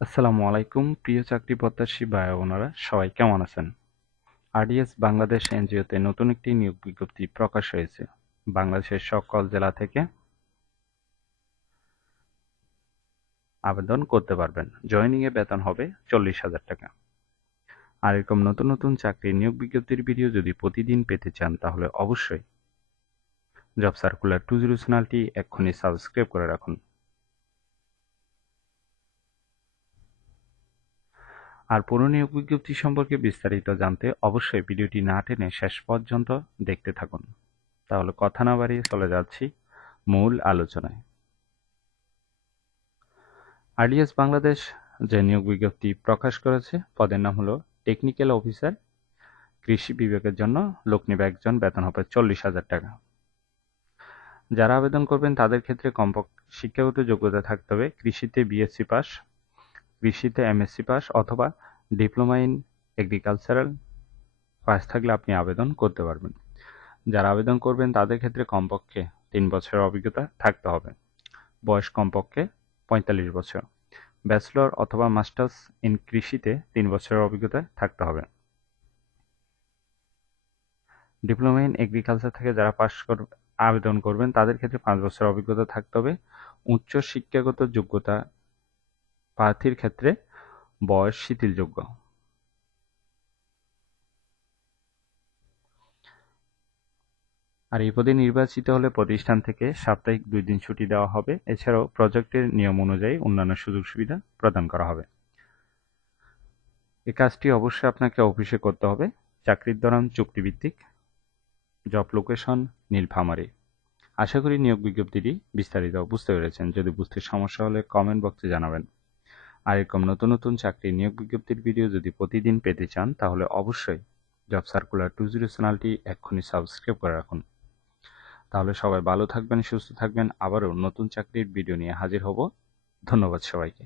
আসসালামু আলাইকুম, প্রিয় চাকরি প্রত্যাশী ভাই বোনেরা, সবাই কেমন আছেন? আরডিএস বাংলাদেশ এনজিওতে নতুন একটি নিয়োগ বিজ্ঞপ্তি প্রকাশ হয়েছে। বাংলাদেশের সকল জেলা থেকে আবেদন করতে পারবেন। জয়নিং এ বেতন হবে চল্লিশ হাজার টাকা। আর এরকম নতুন নতুন চাকরির নিয়োগ বিজ্ঞপ্তির ভিডিও যদি প্রতিদিন পেতে চান, তাহলে অবশ্যই জব সার্কুলার টু জিরো চ্যানেলটি এক্ষুনি সাবস্ক্রাইব করে রাখুন। আর পুরোনিয়োগ বিজ্ঞপ্তি সম্পর্কে বিস্তারিত জানতে অবশ্যই ভিডিওটি না টেনে শেষ পর্যন্ত দেখতে থাকুন। তাহলে কথা না বাড়িয়ে চলে যাচ্ছি মূল আলোচনায়। আরডিএস বাংলাদেশ যে নিয়োগ বিজ্ঞপ্তি প্রকাশ করেছে, পদের নাম হলো টেকনিক্যাল অফিসার, কৃষি বিভাগের জন্য লোক নেবে একজন বেতন হবে চল্লিশ হাজার টাকা। যারা আবেদন করবেন তাদের ক্ষেত্রে কমপক্ষে শিক্ষাগত যোগ্যতা থাকতে হবে, কৃষিতে বিএসসি পাস কৃষিতে এমএসসি পাস অথবা ডিপ্লোমা ইন এগ্রিকালচারাল পাস থাকলে আপনি আবেদন করতে পারবেন। যারা আবেদন করবেন, তাদের ক্ষেত্রে কমপক্ষে তিন বছরের অভিজ্ঞতা থাকতে হবে। বয়স কমপক্ষে পঁয়তাল্লিশ বছর। ব্যাচেলর অথবা মাস্টার্স ইন কৃষিতে তিন বছরের অভিজ্ঞতা থাকতে হবে। ডিপ্লোমা ইন এগ্রিকালচার থেকে যারা পাস আবেদন করবেন, তাদের ক্ষেত্রে পাঁচ বছর অভিজ্ঞতা থাকতে হবে। উচ্চ শিক্ষাগত যোগ্যতা প্রার্থীর ক্ষেত্রে বয়স শিথিলযোগ্য। আর এই পদে নির্বাচিত হলে প্রতিষ্ঠান থেকে সাপ্তাহিক দুই দিন ছুটি দেওয়া হবে। এছাড়াও প্রজেক্টের নিয়ম অনুযায়ী অন্যান্য সুযোগ সুবিধা প্রদান করা হবে। এ কাজটি অবশ্যই আপনাকে অফিসে করতে হবে। চাকরির দৌরান চুক্তিভিত্তিক, জব লোকেশন, নীলফামারী। আশা করি নিয়োগ বিজ্ঞপ্তিটি বিস্তারিত বুঝতে পেরেছেন। যদি বুঝতে সমস্যা হলে কমেন্ট বক্সে জানাবেন। আর এরকম নতুন নতুন চাকরির নিয়োগ বিজ্ঞপ্তির ভিডিও যদি প্রতিদিন পেতে চান, তাহলে অবশ্যই জব সার্কুলার টু জিরো চ্যানেলটি এক্ষুনি সাবস্ক্রাইব করে রাখুন। তাহলে সবাই ভালো থাকবেন, সুস্থ থাকবেন, আবারও নতুন চাকরির ভিডিও নিয়ে হাজির হব। ধন্যবাদ সবাইকে।